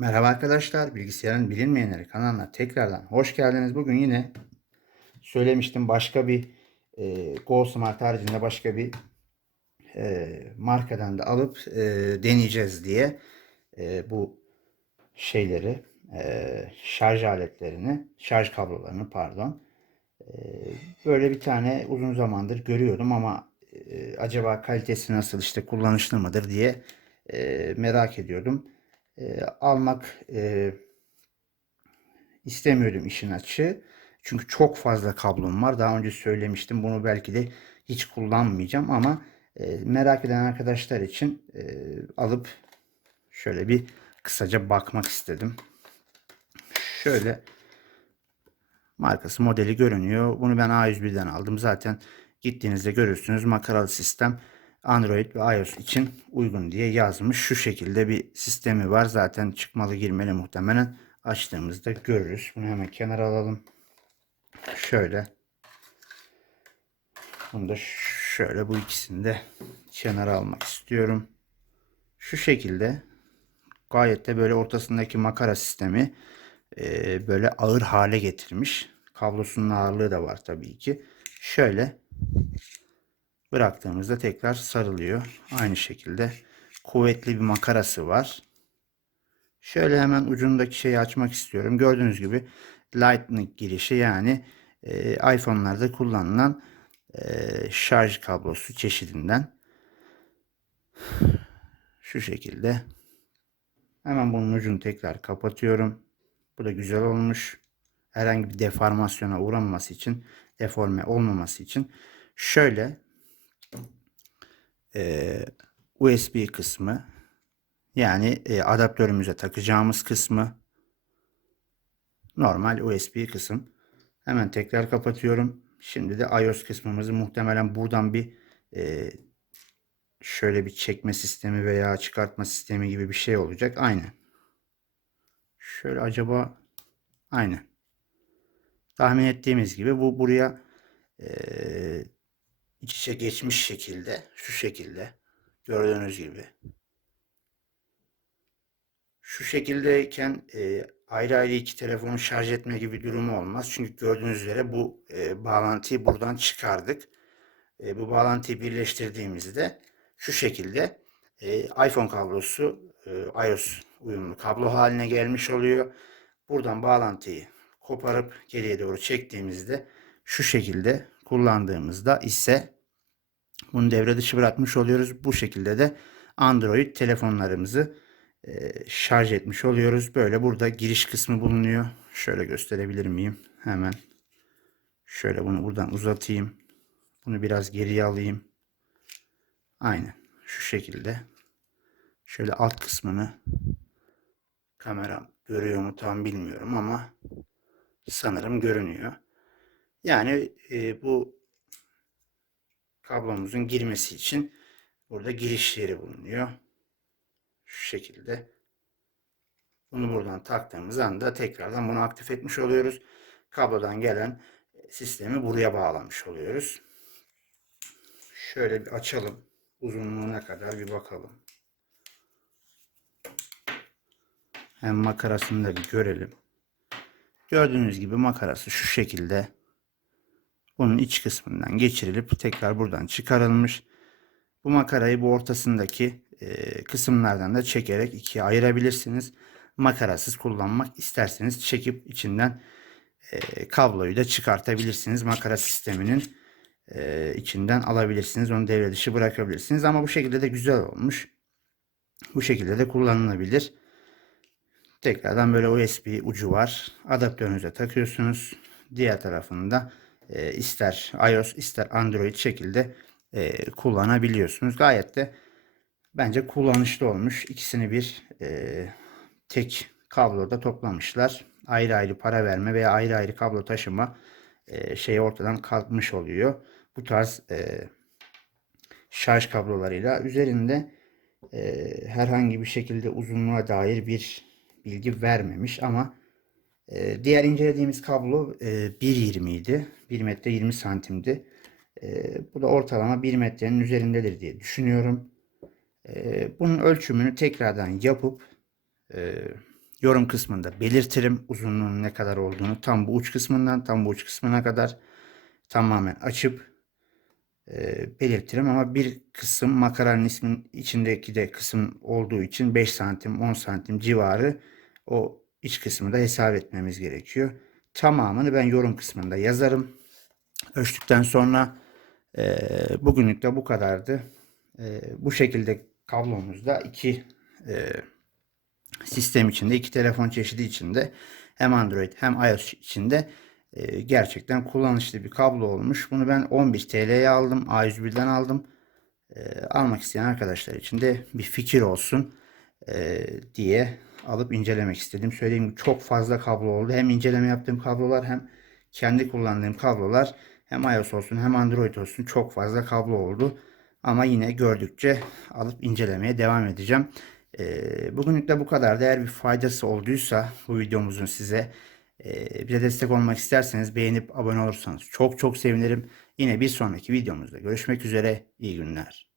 Merhaba arkadaşlar, Bilgisayarın Bilinmeyenleri kanalına tekrardan hoş geldiniz. Bugün yine söylemiştim başka bir e, Go Smart haricinde başka bir e, markadan da alıp e, deneyeceğiz diye e, bu şeyleri, e, şarj aletlerini, şarj kablolarını pardon. E, böyle bir tane uzun zamandır görüyordum ama e, acaba kalitesi nasıl işte kullanışlı mıdır diye e, merak ediyordum e, almak e, istemiyordum işin açığı. Çünkü çok fazla kablom var. Daha önce söylemiştim. Bunu belki de hiç kullanmayacağım ama e, merak eden arkadaşlar için e, alıp şöyle bir kısaca bakmak istedim. Şöyle markası modeli görünüyor. Bunu ben A101'den aldım. Zaten gittiğinizde görürsünüz makaralı sistem. Android ve iOS için uygun diye yazmış. Şu şekilde bir sistemi var. Zaten çıkmalı girmeli muhtemelen. Açtığımızda görürüz. Bunu hemen kenara alalım. Şöyle. Bunu da şöyle bu ikisini de kenara almak istiyorum. Şu şekilde gayet de böyle ortasındaki makara sistemi e, böyle ağır hale getirmiş. Kablosunun ağırlığı da var tabii ki. Şöyle bıraktığımızda tekrar sarılıyor. Aynı şekilde kuvvetli bir makarası var. Şöyle hemen ucundaki şeyi açmak istiyorum. Gördüğünüz gibi Lightning girişi yani e, iPhone'larda kullanılan e, şarj kablosu çeşidinden. Şu şekilde. Hemen bunun ucunu tekrar kapatıyorum. Bu da güzel olmuş. Herhangi bir deformasyona uğramaması için, deforme olmaması için şöyle e, USB kısmı yani e, adaptörümüze takacağımız kısmı normal USB kısım. Hemen tekrar kapatıyorum. Şimdi de iOS kısmımızı muhtemelen buradan bir e, şöyle bir çekme sistemi veya çıkartma sistemi gibi bir şey olacak. Aynen. Şöyle acaba aynen. Tahmin ettiğimiz gibi bu buraya e, iç içe geçmiş şekilde şu şekilde gördüğünüz gibi şu şekildeyken e, ayrı ayrı iki telefonu şarj etme gibi durumu olmaz. Çünkü gördüğünüz üzere bu e, bağlantıyı buradan çıkardık. E, bu bağlantıyı birleştirdiğimizde şu şekilde e, iPhone kablosu e, iOS uyumlu kablo haline gelmiş oluyor. Buradan bağlantıyı koparıp geriye doğru çektiğimizde şu şekilde kullandığımızda ise bunu devre dışı bırakmış oluyoruz. Bu şekilde de Android telefonlarımızı e, şarj etmiş oluyoruz. Böyle burada giriş kısmı bulunuyor. Şöyle gösterebilir miyim? Hemen. Şöyle bunu buradan uzatayım. Bunu biraz geriye alayım. Aynen. Şu şekilde. Şöyle alt kısmını kamera görüyor mu tam bilmiyorum ama sanırım görünüyor. Yani e, bu kablomuzun girmesi için burada giriş yeri bulunuyor. Şu şekilde. Bunu buradan taktığımız anda tekrardan bunu aktif etmiş oluyoruz. Kablodan gelen sistemi buraya bağlamış oluyoruz. Şöyle bir açalım. Uzunluğuna kadar bir bakalım. Hem makarasını da bir görelim. Gördüğünüz gibi makarası şu şekilde bunun iç kısmından geçirilip tekrar buradan çıkarılmış. Bu makarayı bu ortasındaki e, kısımlardan da çekerek ikiye ayırabilirsiniz. Makarasız kullanmak isterseniz çekip içinden e, kabloyu da çıkartabilirsiniz. Makara sisteminin e, içinden alabilirsiniz. Onu devre dışı bırakabilirsiniz. Ama bu şekilde de güzel olmuş. Bu şekilde de kullanılabilir. Tekrardan böyle USB ucu var. Adaptörünüze takıyorsunuz. Diğer tarafında e, ister iOS ister Android şekilde e, kullanabiliyorsunuz. Gayet de bence kullanışlı olmuş. İkisini bir e, tek kabloda toplamışlar. Ayrı ayrı para verme veya ayrı ayrı kablo taşıma e, şey ortadan kalkmış oluyor. Bu tarz e, şarj kablolarıyla üzerinde e, herhangi bir şekilde uzunluğa dair bir bilgi vermemiş ama e, diğer incelediğimiz kablo e, 1.20 idi. 1 metre 20 santimdi. E, bu da ortalama 1 metrenin üzerindedir diye düşünüyorum. E, bunun ölçümünü tekrardan yapıp e, yorum kısmında belirtirim uzunluğunun ne kadar olduğunu. Tam bu uç kısmından tam bu uç kısmına kadar tamamen açıp e, belirtirim ama bir kısım makaranın ismin içindeki de kısım olduğu için 5 santim 10 santim civarı o iç kısmı da hesap etmemiz gerekiyor. Tamamını ben yorum kısmında yazarım. Ölçtükten sonra e, bugünlük de bu kadardı. E, bu şekilde kablomuzda iki e, sistem içinde, iki telefon çeşidi içinde hem Android hem iOS içinde e, gerçekten kullanışlı bir kablo olmuş. Bunu ben 11 TL'ye aldım. A101'den aldım. E, almak isteyen arkadaşlar için de bir fikir olsun e, diye alıp incelemek istedim. Söylediğim gibi çok fazla kablo oldu. Hem inceleme yaptığım kablolar hem kendi kullandığım kablolar hem iOS olsun hem Android olsun çok fazla kablo oldu. Ama yine gördükçe alıp incelemeye devam edeceğim. Ee, bugünlük de bu kadar. Eğer bir faydası olduysa bu videomuzun size e, bize destek olmak isterseniz beğenip abone olursanız çok çok sevinirim. Yine bir sonraki videomuzda görüşmek üzere. İyi günler.